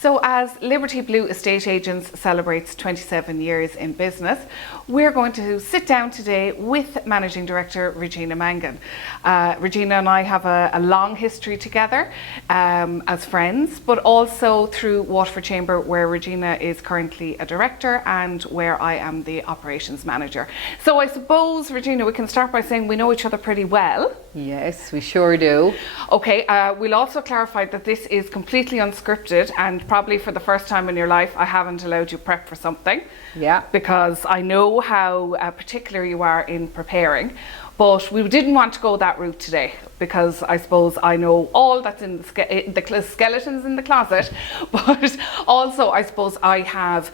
So as Liberty Blue Estate Agents celebrates 27 years in business, we're going to sit down today with Managing Director Regina Mangan. Regina and I have a long history together as friends, but also through Waterford Chamber, where Regina is currently a director and where I am the operations manager. So I suppose, Regina, we can start by saying we know each other pretty well. Yes, we sure do. Okay, we'll also clarify that this is completely unscripted, and probably for the first time in your life I haven't allowed you prep for something. Yeah. Because I know how particular you are in preparing, but we didn't want to go that route today because I suppose I know all that's in the skeletons in the closet, but also I suppose I have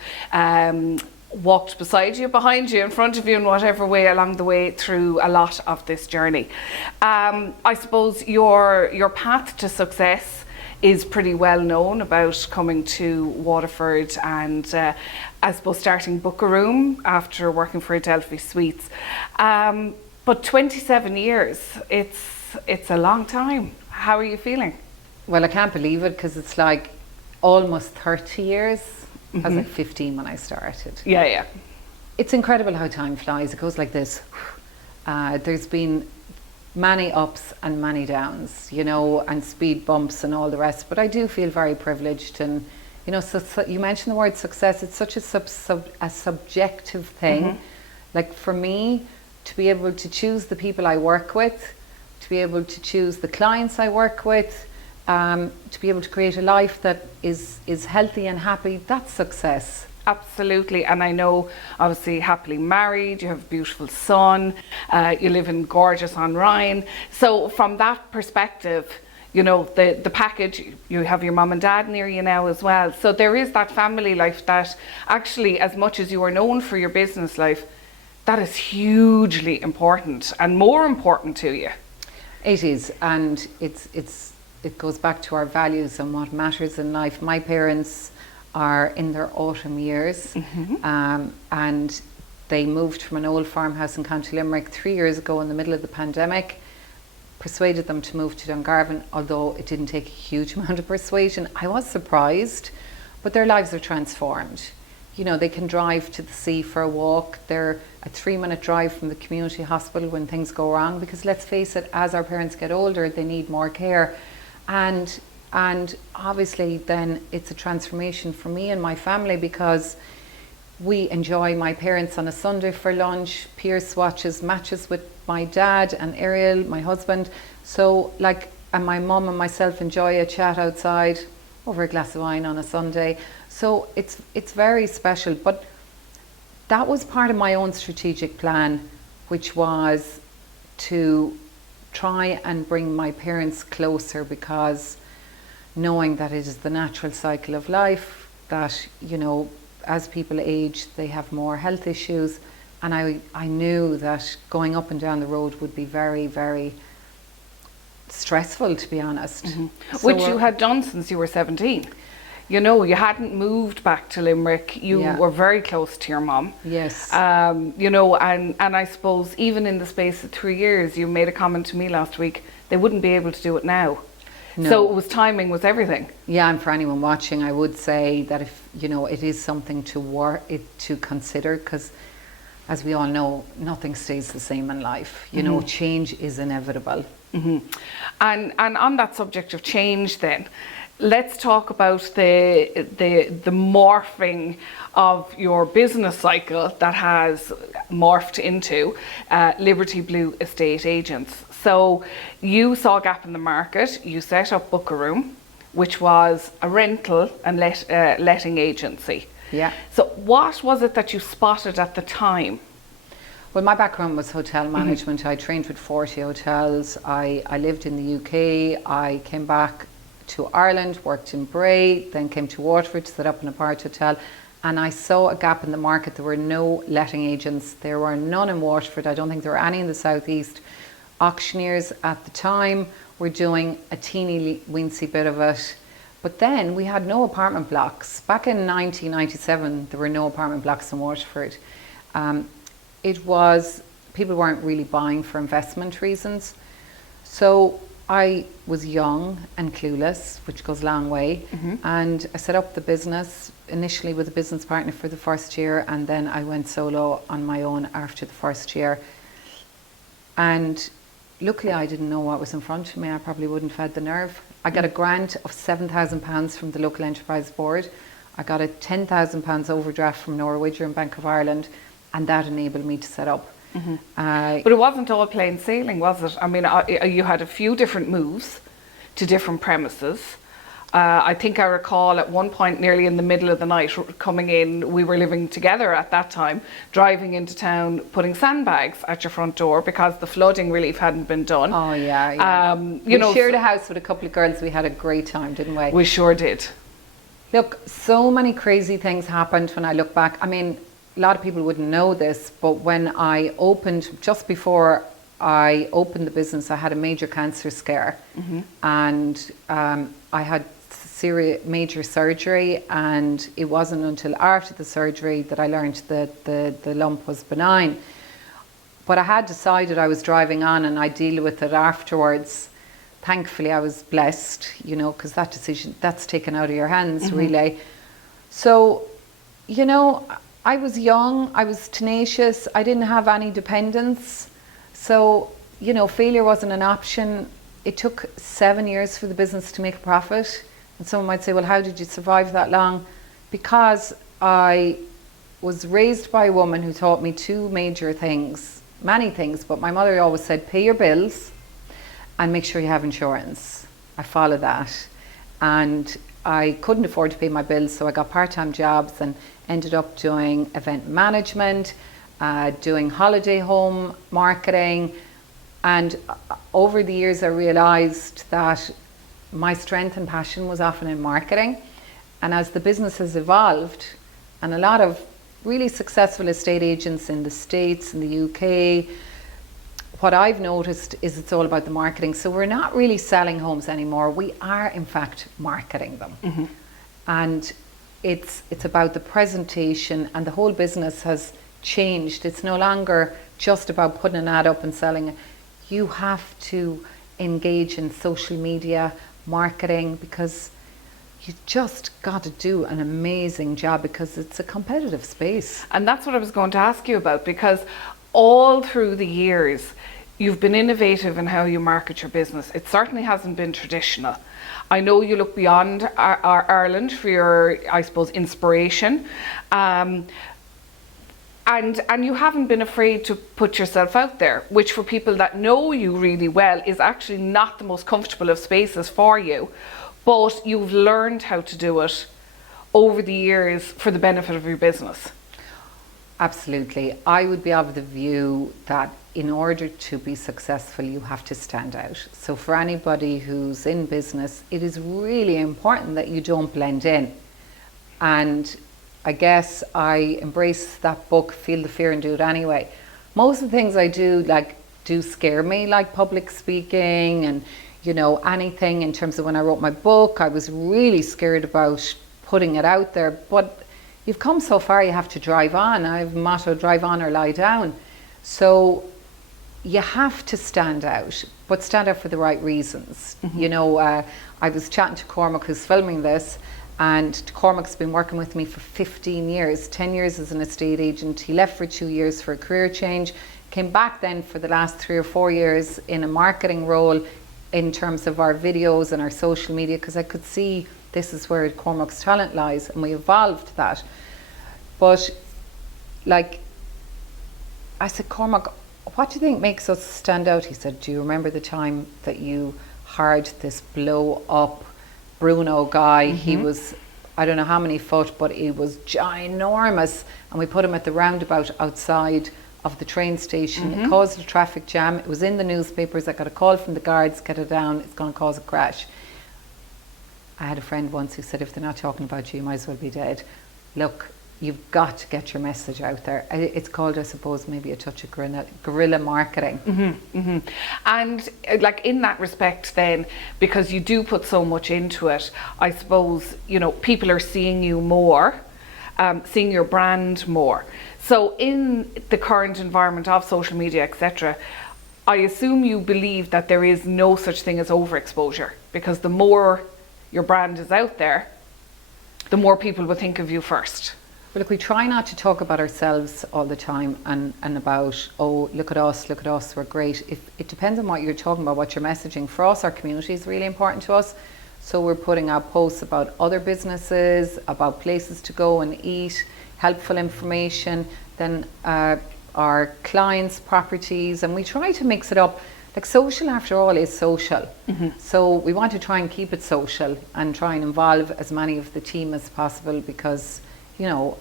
walked beside you, behind you, in front of you, in whatever way along the way through a lot of this journey. I suppose your path to success is pretty well known, about coming to Waterford and I suppose starting Book a Room after working for Adelphi Suites. But 27 years, it's a long time. How are you feeling? Well, I can't believe it because it's like almost 30 years. I was like 15 when I started. Yeah. It's incredible how time flies. It goes like this. There's been many ups and many downs, you know, and speed bumps and all the rest. But I do feel very privileged. And, you know, so you mentioned the word success. It's such a subjective thing. Like for me, to be able to choose the people I work with, to be able to choose the clients I work with, to be able to create a life that is healthy and happy, that's success. Absolutely. And I know, obviously, happily married, you have a beautiful son, you live in gorgeous on Rhine. So from that perspective, you know, the package, you have your mum and dad near you now as well. So there is that family life that actually, as much as you are known for your business life, that is hugely important and more important to you. It is, and it goes back to our values and what matters in life. My parents are in their autumn years, and they moved from an old farmhouse in County Limerick 3 years ago in the middle of the pandemic. Persuaded them to move to Dungarvan, although it didn't take a huge amount of persuasion. I was surprised, but their lives are transformed. You know, they can drive to the sea for a walk. They're a 3-minute drive from the community hospital when things go wrong, because let's face it, as our parents get older, they need more care. And obviously then it's a transformation for me and my family, because we enjoy my parents on a Sunday for lunch. Pierce watches matches with my dad and Ariel, my husband. So like, and my mum and myself enjoy a chat outside over a glass of wine on a Sunday. So it's very special. But that was part of my own strategic plan, which was to try and bring my parents closer, because knowing that it is the natural cycle of life, that, you know, as people age, they have more health issues. And I knew that going up and down the road would be very, very stressful, to be honest. So, which you had done since you were 17. You know, you hadn't moved back to Limerick. You were very close to your mum. Yes. You know, and I suppose even in the space of 3 years, you made a comment to me last week, they wouldn't be able to do it now. No. So it was, timing was everything. Yeah, and for anyone watching, I would say that if, you know, it is something to consider, because as we all know, nothing stays the same in life. You know, change is inevitable. And on that subject of change then, let's talk about the morphing of your business cycle that has morphed into Liberty Blue Estate Agents. So you saw a gap in the market, you set up Book a Room, which was a rental and letting agency. Yeah. So what was it that you spotted at the time? Well, my background was hotel management. I trained with 40 hotels. I lived in the UK. I came back to Ireland, worked in Bray, then came to Waterford to set up an apart hotel. And I saw a gap in the market. There were no letting agents. There were none in Waterford. I don't think there were any in the southeast. Auctioneers at the time were doing a teeny weensy bit of it. But then we had no apartment blocks. Back in 1997, there were no apartment blocks in Waterford. It was, people weren't really buying for investment reasons. So I was young and clueless, which goes a long way. And I set up the business initially with a business partner for the first year, and then I went solo on my own after the first year. And luckily I didn't know what was in front of me. I probably wouldn't have had the nerve. I got a grant of £7,000 from the local enterprise board. I got a £10,000 overdraft from Norwegian Bank of Ireland, and that enabled me to set up. But it wasn't all plain sailing, was it? I mean, you had a few different moves to different premises. I think I recall at one point, nearly in the middle of the night, coming in, we were living together at that time, driving into town, putting sandbags at your front door because the flooding relief hadn't been done. Oh, yeah. You know, we shared a house with a couple of girls. We had a great time, didn't we? We sure did. Look, so many crazy things happened when I look back. I mean, a lot of people wouldn't know this, but when I opened, just before I opened the business, I had a major cancer scare. And I had major surgery, and it wasn't until after the surgery that I learned that the lump was benign. But I had decided I was driving on and I'd deal with it afterwards. Thankfully, I was blessed, you know, because that decision, that's taken out of your hands, really. So, you know, I was young, I was tenacious, I didn't have any dependents. So, you know, failure wasn't an option. It took 7 years for the business to make a profit. And someone might say, well, how did you survive that long? Because I was raised by a woman who taught me two major things, many things, but my mother always said, pay your bills and make sure you have insurance. I followed that. And I couldn't afford to pay my bills, so I got part-time jobs and ended up doing event management, doing holiday home marketing. And over the years, I realized that my strength and passion was often in marketing. And as the business has evolved, and a lot of really successful estate agents in the States, in the UK, what I've noticed is it's all about the marketing. So we're not really selling homes anymore. We are, in fact, marketing them. And it's about the presentation, and the whole business has changed. It's no longer just about putting an ad up and selling it. You have to engage in social media marketing, because you just got to do an amazing job, because it's a competitive space. And that's what I was going to ask you about, because all through the years you've been innovative in how you market your business. It certainly hasn't been traditional. I know you look beyond our Ireland for your, I suppose, inspiration. And you haven't been afraid to put yourself out there, which for people that know you really well is actually not the most comfortable of spaces for you. But you've learned how to do it over the years for the benefit of your business. Absolutely. I would be of the view that in order to be successful, you have to stand out. So for anybody who's in business, it is really important that you don't blend in. And I guess I embrace that book, Feel the Fear and Do It Anyway. Most of the things I do scare me, like public speaking and, you know, anything in terms of when I wrote my book, I was really scared about putting it out there. But you've come so far, you have to drive on. I have a motto, drive on or lie down. So you have to stand out, but stand out for the right reasons. You know, I was chatting to Cormac, who's filming this, and Cormac's been working with me for 15 years, 10 years as an estate agent. He left for 2 years for a career change, came back then for the last 3 or 4 years in a marketing role in terms of our videos and our social media, because I could see this is where Cormac's talent lies, and we evolved that. But like, I said, Cormac, what do you think makes us stand out? He said, do you remember the time that you hired this blow up Bruno guy? He was, I don't know how many foot, but he was ginormous, and we put him at the roundabout outside of the train station. It caused a traffic jam. It was in the newspapers. I got a call from the guards, get it down, it's going to cause a crash. I had a friend once who said, if they're not talking about you, you might as well be dead. Look, you've got to get your message out there. It's called, I suppose, maybe a touch of guerrilla marketing. And like in that respect then, because you do put so much into it, I suppose, you know, people are seeing you more, seeing your brand more. So in the current environment of social media, etc., I assume you believe that there is no such thing as overexposure, because the more your brand is out there, the more people will think of you first. Well, look, we try not to talk about ourselves all the time and about, oh, look at us, we're great. It depends on what you're talking about, what you're messaging. For us, our community is really important to us. So we're putting out posts about other businesses, about places to go and eat, helpful information, then our clients' properties, and we try to mix it up. Like, social, after all, is social. So we want to try and keep it social and try and involve as many of the team as possible, because, you know,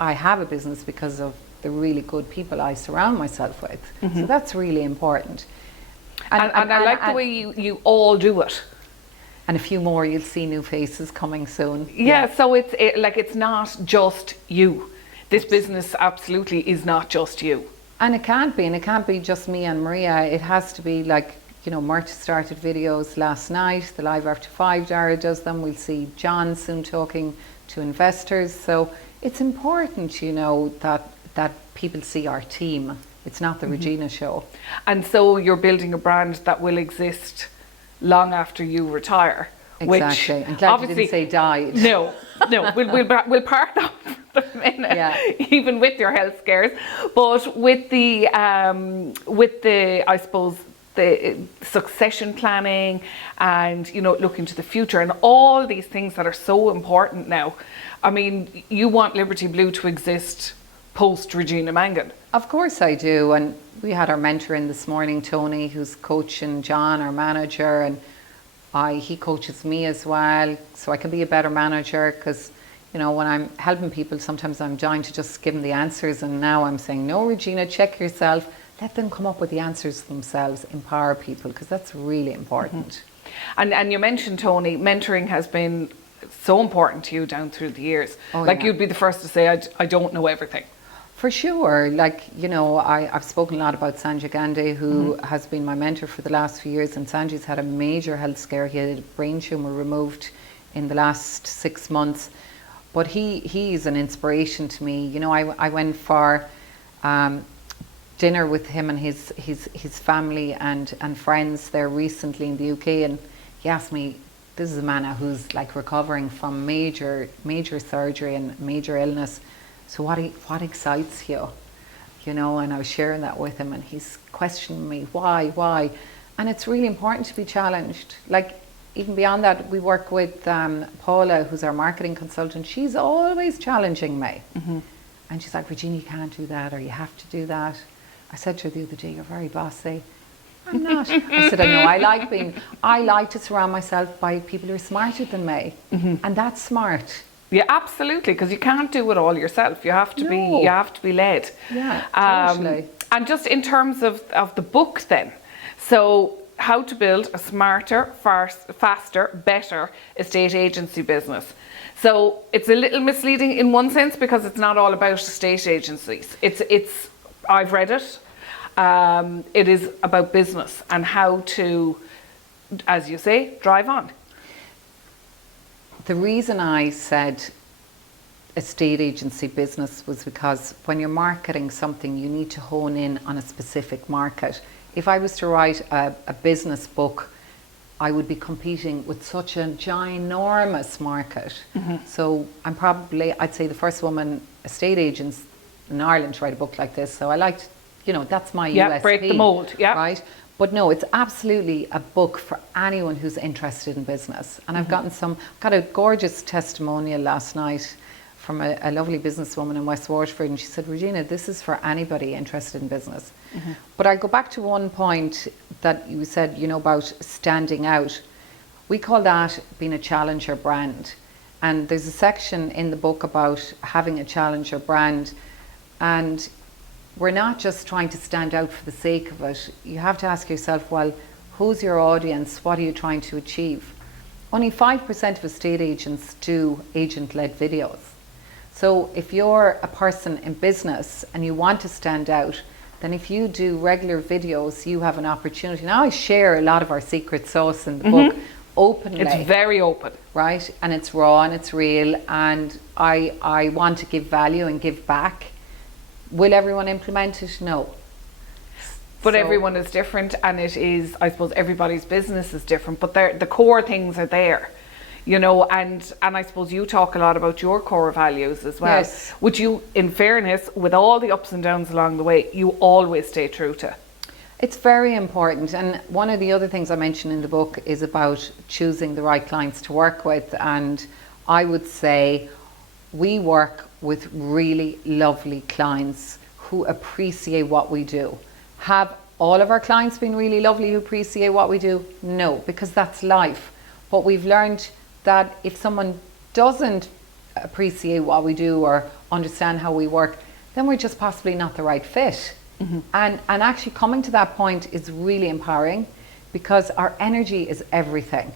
I have a business because of the really good people I surround myself with. So that's really important. And I like the way you all do it. And a few more, you'll see new faces coming soon. Yeah, so it's not just you. This business absolutely is not just you. And it can't be, and it can't be just me and Maria. It has to be, like, you know, Mert started videos last night, the Live After 5, Dara does them. We'll see John soon talking to investors. So it's important, you know, that people see our team. It's not the Regina show. And so you're building a brand that will exist long after you retire. Exactly. Which I'm glad obviously, you didn't say died. No, we'll park that for the minute, even with your health scares. But with the I suppose, the succession planning and, you know, looking to the future and all these things that are so important now. I mean, you want Liberty Blue to exist post Regina Mangan. Of course I do. And we had our mentor in this morning, Tony, who's coaching John, our manager, and he coaches me as well, so I can be a better manager, because, you know, when I'm helping people, sometimes I'm dying to just give them the answers, and now I'm saying, no, Regina, check yourself, let them come up with the answers themselves, empower people, because that's really important. And you mentioned, Tony, mentoring has been so important to you down through the years. You'd be the first to say, I don't know everything. For sure. Like, you know, I've spoken a lot about Sanjay Gandhi, who has been my mentor for the last few years, and Sanjay's had a major health scare. He had a brain tumour removed in the last 6 months. But he's an inspiration to me. You know, I went for dinner with him and his family and friends there recently in the UK, and he asked me, this is a man who's like recovering from major surgery and major illness. So what excites you? You know, and I was sharing that with him, and he's questioning me, why? And it's really important to be challenged. Like, even beyond that, we work with Paula, who's our marketing consultant. She's always challenging me. And she's like, Regina, you can't do that, or you have to do that. I said to her the other day, you're very bossy. I'm not. I said, I know, I like to surround myself by people who are smarter than me. And that's smart. Yeah, absolutely, because you can't do it all yourself. You have to be led. Yeah, totally. And just in terms of the book then, so how to build a smarter, faster, better estate agency business. So it's a little misleading in one sense, because it's not all about estate agencies. It's I've read it. It is about business and how to, as you say, drive on. The reason I said estate agency business was because when you're marketing something, you need to hone in on a specific market. If I was to write a business book, I would be competing with such a ginormous market. So I'd say the first woman estate agents in Ireland to write a book like this. So I liked, you know, that's my USP. Break the mold, right? But no, it's absolutely a book for anyone who's interested in business. And I've got a gorgeous testimonial last night from a lovely businesswoman in West Waterford, and she said, Regina, this is for anybody interested in business. But I go back to one point that you said, you know, about standing out. We call that being a challenger brand. And there's a section in the book about having a challenger brand. And we're not just trying to stand out for the sake of it. You have to ask yourself, well, who's your audience? What are you trying to achieve? Only 5% of estate agents do agent-led videos. So if you're a person in business and you want to stand out, then if you do regular videos, you have an opportunity. Now, I share a lot of our secret sauce in the book openly. It's very open. Right? And it's raw and it's real, and I want to give value and give back. Will everyone implement it? No. But So- everyone is different, and it is, I suppose, everybody's business is different, but the core things are there, you know, and I suppose you talk a lot about your core values as well. Yes. Would you, in fairness, with all the ups and downs along the way, you always stay true to? It's very important, and one of the other things I mentioned in the book is about choosing the right clients to work with, and I would say we work with really lovely clients who appreciate what we do. Have all of our clients been really lovely who appreciate what we do? No, because that's life. But we've learned that if someone doesn't appreciate what we do or understand how we work, then we're just possibly not the right fit. And actually coming to that point is really empowering, because our energy is everything.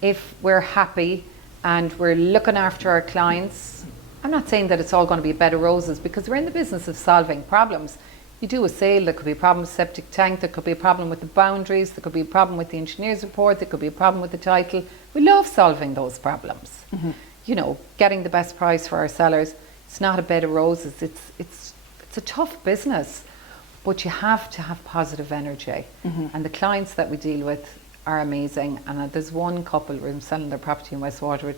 If we're happy and we're looking after our clients, I'm not saying that it's all going to be a bed of roses, because we're in the business of solving problems. You do a sale, there could be a problem with septic tank, there could be a problem with the boundaries, there could be a problem with the engineer's report, there could be a problem with the title. We love solving those problems. You know, getting the best price for our sellers. It's not a bed of roses. It's a tough business, but you have to have positive energy. And the clients that we deal with are amazing. And there's one couple who are selling their property in West Waterford.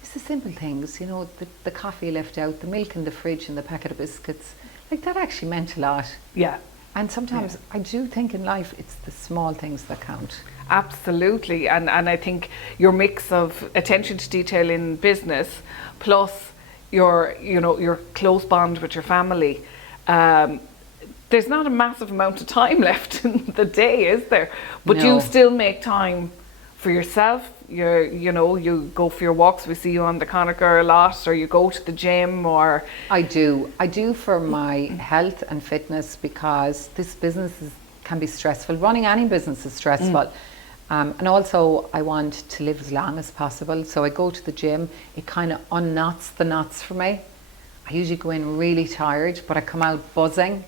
It's the simple things, you know, the coffee left out, the milk in the fridge and the packet of biscuits. Like, that actually meant a lot. Yeah. And sometimes I do think in life it's the small things that count. Absolutely, and I think your mix of attention to detail in business plus your, you know, your close bond with your family, there's not a massive amount of time left in the day, is there? But No. you still make time for yourself. You know, you go for your walks. We see you on the Connacher a lot, or you go to the gym, or I do for my health and fitness, because this business can be stressful. Running any business is stressful. And also I want to live as long as possible. So I go to the gym. It kind of unknots the knots for me. I usually go in really tired, but I come out buzzing,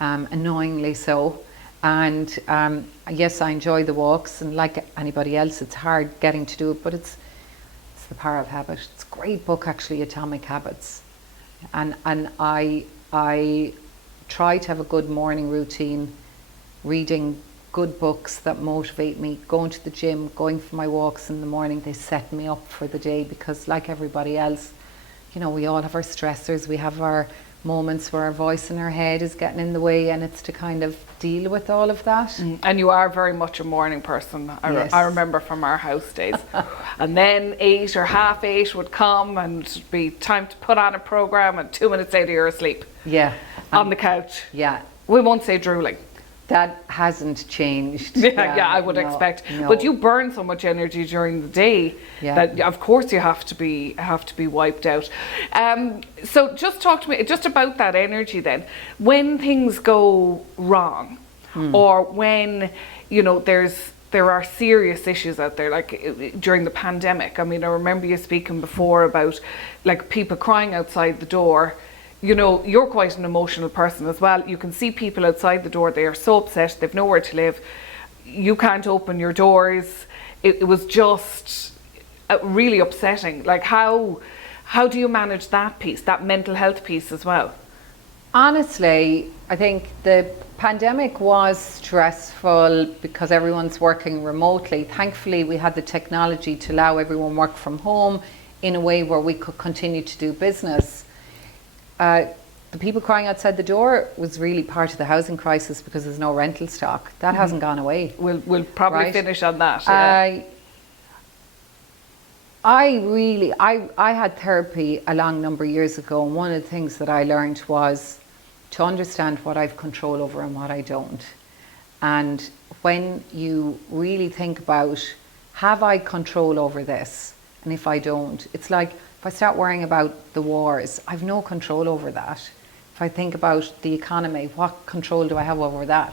annoyingly so. And yes, I enjoy the walks, and like anybody else, it's hard getting to do it, but it's the power of habit. It's a great book, actually, Atomic Habits. And I try to have a good morning routine, reading good books that motivate me, going to the gym, going for my walks in the morning. They set me up for the day, because like everybody else, you know, we all have our stressors. We have our moments where our voice in our head is getting in the way, and it's to kind of deal with all of that. And you are very much a morning person. Yes. I remember from our house days. And then 8 or half 8 would come, and it'd be time to put on a programme, and 2 minutes later you're asleep Yeah. on the couch. Yeah. We won't say drooling. That hasn't changed. Yeah, I would expect. No. But you burn so much energy during the day that, of course, you have to be wiped out. So just talk to me just about that energy then. When things go wrong, or when, you know, there are serious issues out there, like during the pandemic. I mean, I remember you speaking before about like people crying outside the door. You know, you're quite an emotional person as well. You can see people outside the door, they are so upset, they've nowhere to live. You can't open your doors. It was just really upsetting. Like, how do you manage that piece, that mental health piece as well? Honestly, I think the pandemic was stressful because everyone's working remotely. Thankfully, we had the technology to allow everyone work from home in a way where we could continue to do business. The people crying outside the door was really part of the housing crisis, because there's no rental stock. That hasn't gone away. We'll probably finish on that. Yeah. I had therapy a long number of years ago, and one of the things that I learned was to understand what I've control over and what I don't. And when you really think about, have I control over this? And if I don't, it's like, if I start worrying about the wars, I've no control over that. If I think about the economy, what control do I have over that?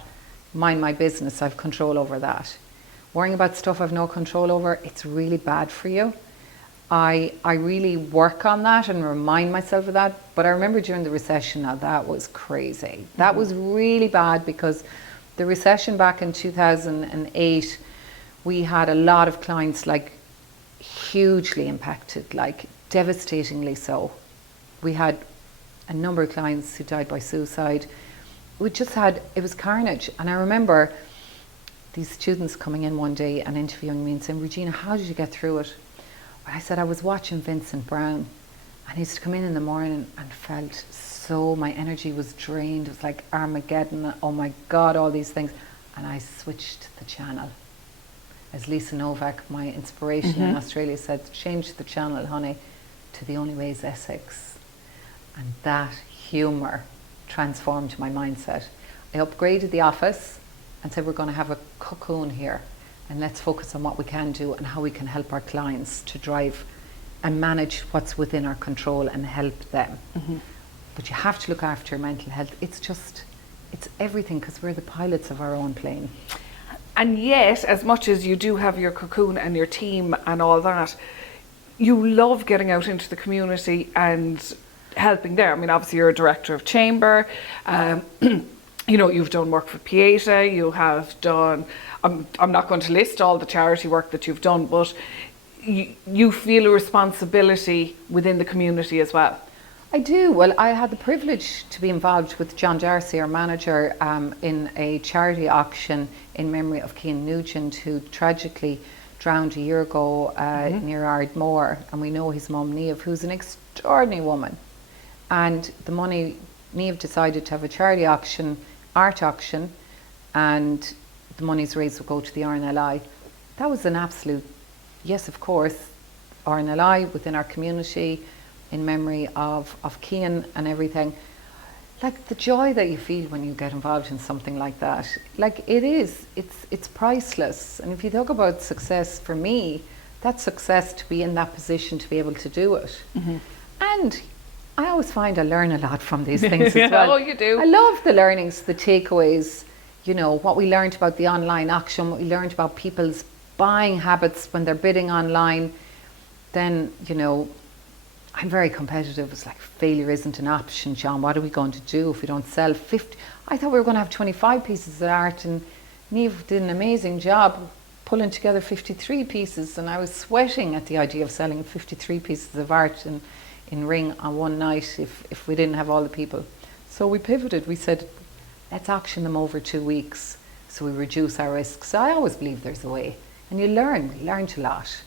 Mind my business, I've control over that. Worrying about stuff I've no control over, it's really bad for you. I really work on that and remind myself of that. But I remember during the recession, now that was crazy. That was really bad, because the recession back in 2008, we had a lot of clients like hugely impacted, like devastatingly so. We had a number of clients who died by suicide. it was carnage. And I remember these students coming in one day and interviewing me and saying, Regina, how did you get through it? I said, I was watching Vincent Brown, and he used to come in the morning and felt so, my energy was drained. It was like Armageddon, oh my God, all these things. And I switched the channel. As Lisa Novak, my inspiration in Australia, said, change the channel, honey, to The Only Way is Essex. And that humour transformed my mindset. I upgraded the office and said, we're going to have a cocoon here, and let's focus on what we can do and how we can help our clients to drive and manage what's within our control and help them. But you have to look after your mental health. It's everything, because we're the pilots of our own plane. And yet, as much as you do have your cocoon and your team and all that, you love getting out into the community and helping there. I mean, obviously you're a director of chamber, you know, you've done work for Pieta, you have done, I'm not going to list all the charity work that you've done, but you feel a responsibility within the community as well. I do. Well, I had the privilege to be involved with John Darcy, our manager, in a charity auction in memory of Cian Nugent, who tragically drowned a year ago near Ardmore. And we know his mum, Niamh, who's an extraordinary woman. And the money, Niamh decided to have a charity auction, art auction, and the monies raised will go to the RNLI. That was an absolute, yes, of course, RNLI within our community, in memory of Cian and everything. Like the joy that you feel when you get involved in something like that, like it's priceless. And if you talk about success, for me, that's success to be in that position to be able to do it. And I always find I learn a lot from these things as well. Oh, you do. I love the learnings, the takeaways, you know, what we learned about the online auction, what we learned about people's buying habits when they're bidding online. Then, you know, I'm very competitive. It's like, failure isn't an option, John. What are we going to do if we don't sell 50? I thought we were going to have 25 pieces of art, and Niamh did an amazing job pulling together 53 pieces, and I was sweating at the idea of selling 53 pieces of art in Ring on one night if we didn't have all the people. So we pivoted. We said, let's auction them over 2 weeks so we reduce our risks. So I always believe there's a way. And we learned a lot.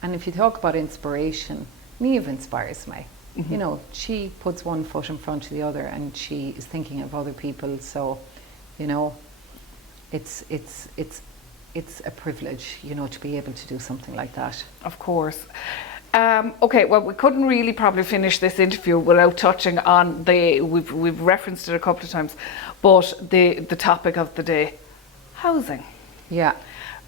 And if you talk about inspiration, Niamh inspires me. You know, she puts one foot in front of the other, and she is thinking of other people. So, you know, it's a privilege, you know, to be able to do something like that. Of course. Okay, well, we couldn't really probably finish this interview without touching on we've referenced it a couple of times, but the topic of the day, housing. Yeah.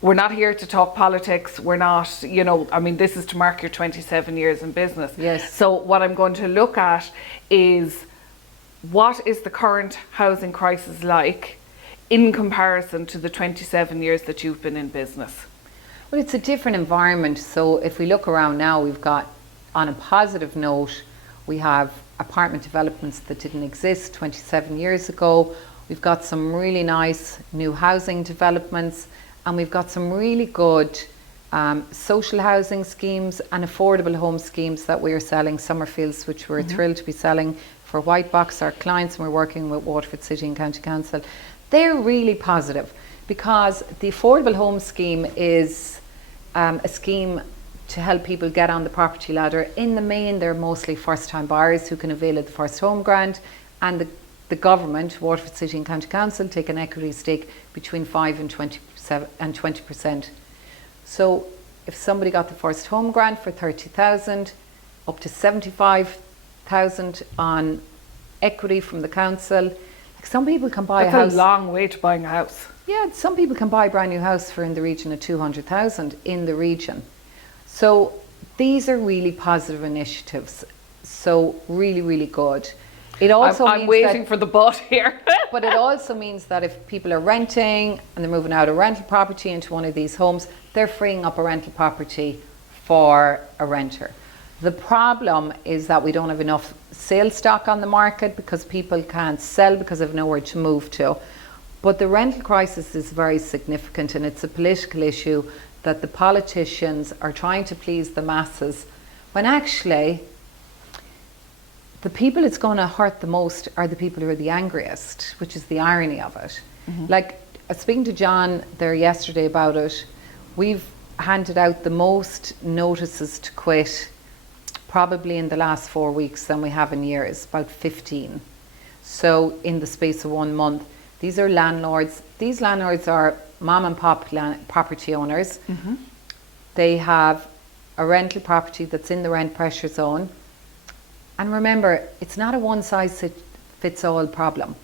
We're not here to talk politics. We're not, you know, I mean, this is to mark your 27 years in business. Yes. So what I'm going to look at is, what is the current housing crisis like in comparison to the 27 years that you've been in business? Well, it's a different environment. So if we look around now, we've got, on a positive note, we have apartment developments that didn't exist 27 years ago. We've got some really nice new housing developments, and we've got some really good social housing schemes and affordable home schemes that we are selling. Summerfields, which we're thrilled to be selling for White Box, our clients, and we're working with Waterford City and County Council. They're really positive, because the affordable home scheme is a scheme to help people get on the property ladder. In the main, they're mostly first-time buyers who can avail of the first home grant, and the government, Waterford City and County Council, take an equity stake between 5 and 20%. So if somebody got the first home grant for 30,000, up to 75,000 on equity from the council, like, some people can buy a house. That's a long way to buying a house. Yeah, some people can buy a brand new house for in the region of 200,000 in the region. So these are really positive initiatives. So really, really good. It also I'm waiting for the but here. But it also means that if people are renting and they're moving out of rental property into one of these homes, they're freeing up a rental property for a renter. The problem is that we don't have enough sales stock on the market, because people can't sell because they've nowhere to move to. But the rental crisis is very significant, and it's a political issue that the politicians are trying to please the masses, when actually the people it's going to hurt the most are the people who are the angriest, which is the irony of it. Like, I was speaking to John there yesterday about it. We've handed out the most notices to quit probably in the last 4 weeks than we have in years, about 15. So in the space of 1 month, these are landlords. These landlords are mom and pop property owners. They have a rental property that's in the rent pressure zone. And remember, it's not a one-size-fits-all problem.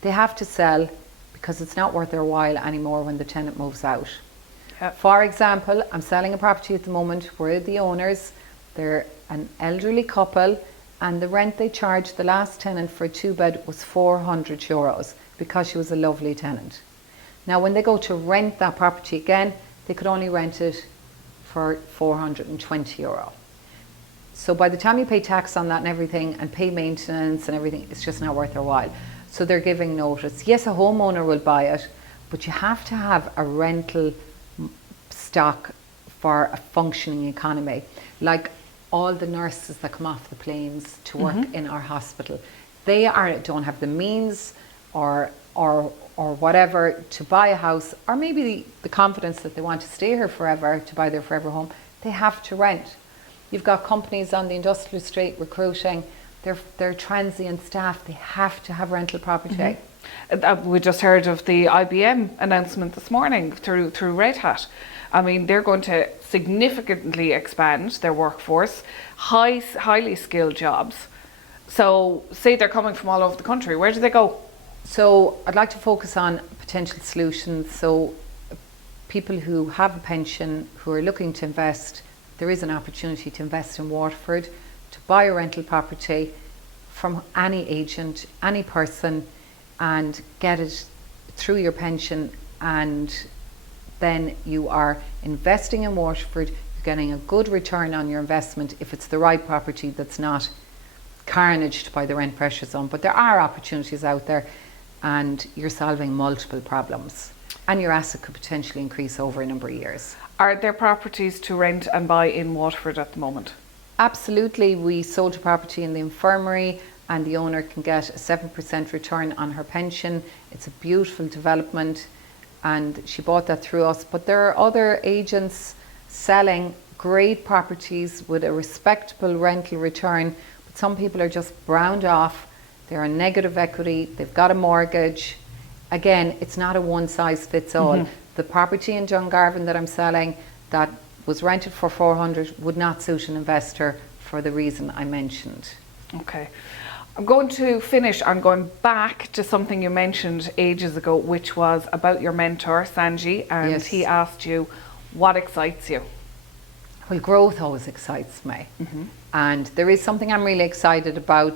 They have to sell because it's not worth their while anymore when the tenant moves out. Yep. For example, I'm selling a property at the moment where the owners, they're an elderly couple, and the rent they charged the last tenant for a 2-bed was €400 because she was a lovely tenant. Now, when they go to rent that property again, they could only rent it for €420. So by the time you pay tax on that and everything, and pay maintenance and everything, it's just not worth their while. So they're giving notice. Yes, a homeowner will buy it, but you have to have a rental stock for a functioning economy. Like all the nurses that come off the planes to work in our hospital, they don't have the means or whatever to buy a house, or maybe the confidence that they want to stay here forever, to buy their forever home. They have to rent. You've got companies on the industrial estate recruiting. They're transient staff. They have to have rental property. We just heard of the IBM announcement this morning through Red Hat. I mean, they're going to significantly expand their workforce, highly skilled jobs. So say they're coming from all over the country, where do they go? So I'd like to focus on potential solutions. So people who have a pension, who are looking to invest, there is an opportunity to invest in Waterford, to buy a rental property from any agent, any person, and get it through your pension, and then you are investing in Waterford. You're getting a good return on your investment if it's the right property that's not carnaged by the rent pressure zone. But there are opportunities out there, and you're solving multiple problems, and your asset could potentially increase over a number of years. Are there properties to rent and buy in Waterford at the moment? Absolutely. We sold a property in the infirmary, and the owner can get a 7% return on her pension. It's a beautiful development, and she bought that through us. But there are other agents selling great properties with a respectable rental return, but some people are just browned off. They're on negative equity, they've got a mortgage. Again, it's not a one-size-fits-all. The property in Dungarvan that I'm selling that was rented for 400 would not suit an investor for the reason I mentioned. Okay. I'm going to finish on going back to something you mentioned ages ago, which was about your mentor, Sanji, and Yes. he asked you, what excites you? Well, growth always excites me. And there is something I'm really excited about.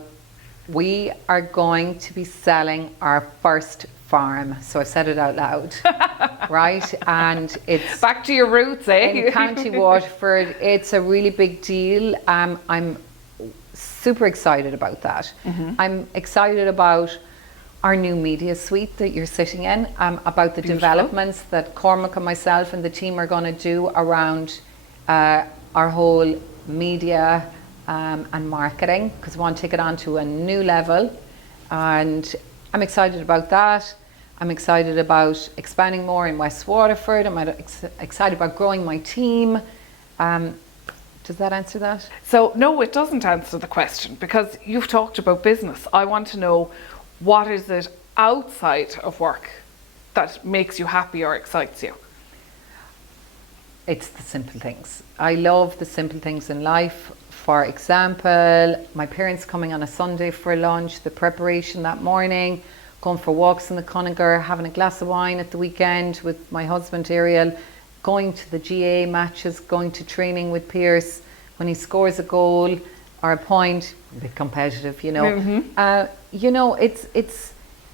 We are going to be selling our first farm. So I've said it out loud, right? And it's Back to your roots, eh? in County Waterford. It's a really big deal. I'm super excited about that. I'm excited about our new media suite that you're sitting in, about the developments that Cormac and myself and the team are going to do around our whole media and marketing, because we want to take it on to a new level. And I'm excited about that. I'm excited about expanding more in West Waterford. I'm excited about growing my team. Does that answer that? So no, it doesn't answer the question, because you've talked about business. I want to know, what is it outside of work that makes you happy or excites you? It's the simple things. I love the simple things in life. For example, my parents coming on a Sunday for lunch, the preparation that morning, going for walks in the Conager, having a glass of wine at the weekend with my husband Ariel, going to the GA matches, going to training with Pierce when he scores a goal or a point, a bit competitive, you know. You know, it's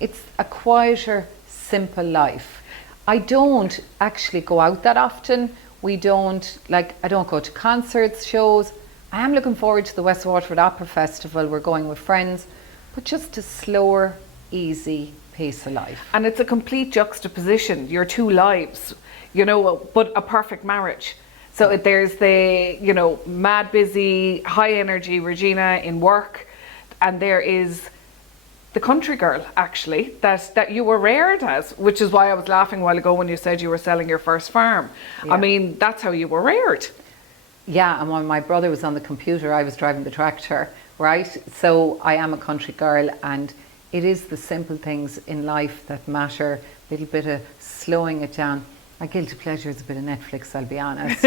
a quieter, simple life. I don't actually go out that often. I don't go to concerts, shows. I am looking forward to the West Waterford Opera Festival. We're going with friends, but just a slower, easy pace of life. And it's a complete juxtaposition, your two lives, you know, but a perfect marriage. So there's the, you know, mad busy, high energy Regina in work, and there is the country girl, actually, that you were reared as, which is why I was laughing a while ago when you said you were selling your first farm. Yeah. I mean, that's how you were reared. Yeah, and when my brother was on the computer, I was driving the tractor, right? So I am a country girl, and it is the simple things in life that matter, a little bit of slowing it down. My guilty pleasure is a bit of Netflix, I'll be honest.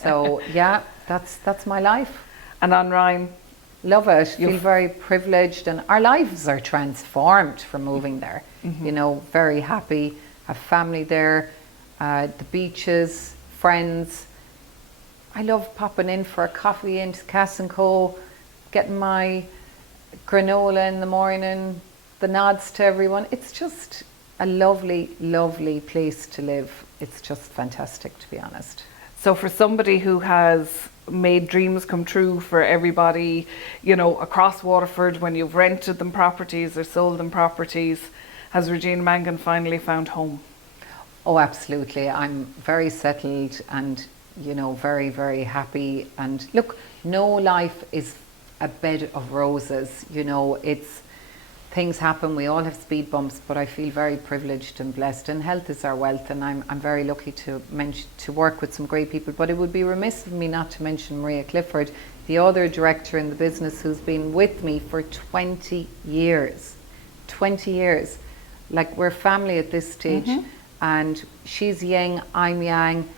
So yeah, that's my life. And on Ryan, love it. Feel very privileged, and our lives are transformed from moving there. You know, very happy, have family there, the beaches, friends. I love popping in for a coffee into Cass & Co, getting my granola in the morning, the nods to everyone. It's just a lovely, lovely place to live. It's just fantastic, to be honest. so for somebody who has made dreams come true for everybody, you know, across Waterford, when you've rented them properties or sold them properties, has Regina Mangan finally found home? Oh, absolutely. I'm very settled and, you know, very, very happy. And look, no life is a bed of roses. You know, it's things happen. We all have speed bumps, but I feel very privileged and blessed. And health is our wealth. And I'm very lucky to work with some great people. But it would be remiss of me not to mention Maria Clifford, the other director in the business, who's been with me for 20 years. 20 years. Like, we're family at this stage. And she's yang, I'm yang,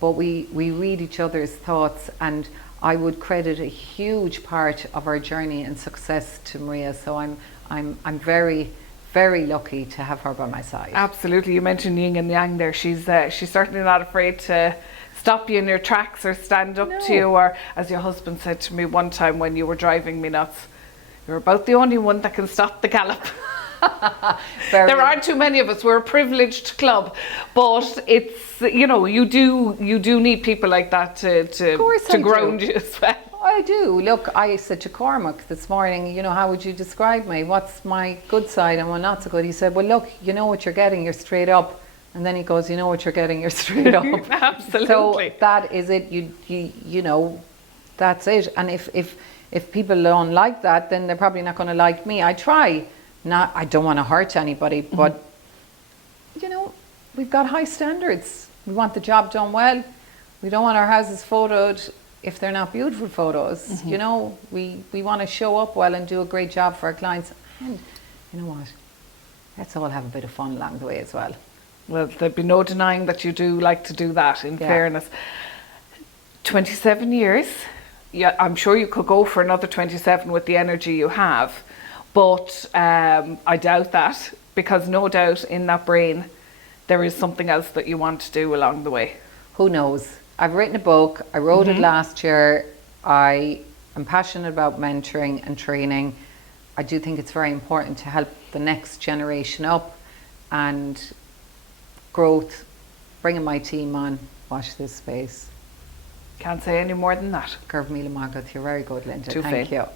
but we read each other's thoughts, and I would credit a huge part of our journey and success to Maria. So I'm very, very lucky to have her by my side. Absolutely. You mentioned yin and yang there. She's certainly not afraid to stop you in your tracks or stand up to you, or as your husband said to me one time when you were driving me nuts, you're about the only one that can stop the gallop. There aren't too many of us. We're a privileged club, but it's, you know, you do need people like that to ground you as well. I do. Look, I said to Cormac this morning, you know, how would you describe me? What's my good side and what not so good? He said, well, look, you know what you're getting, you're straight up. And then he goes, you know what you're getting, you're straight up. Absolutely. So that is it. You know, that's it. And if people don't like that, then they're probably not going to like me. I try. I don't want to hurt anybody, but you know, we've got high standards. We want the job done well. We don't want our houses photoed if they're not beautiful photos. You know, we want to show up well and do a great job for our clients. And you know what? Let's all have a bit of fun along the way as well. Well, there'd be no denying that you do like to do that, in fairness. 27 years. Yeah, I'm sure you could go for another 27 with the energy you have. But I doubt that, because no doubt in that brain there is something else that you want to do along the way. Who knows? I've written a book. I wrote it last year. I am passionate about mentoring and training. I do think it's very important to help the next generation up, and growth, bringing my team on, watch this space. Can't say any more than that. Curve Mila Margaret, you're very good, Lynda. Too Thank fair. you.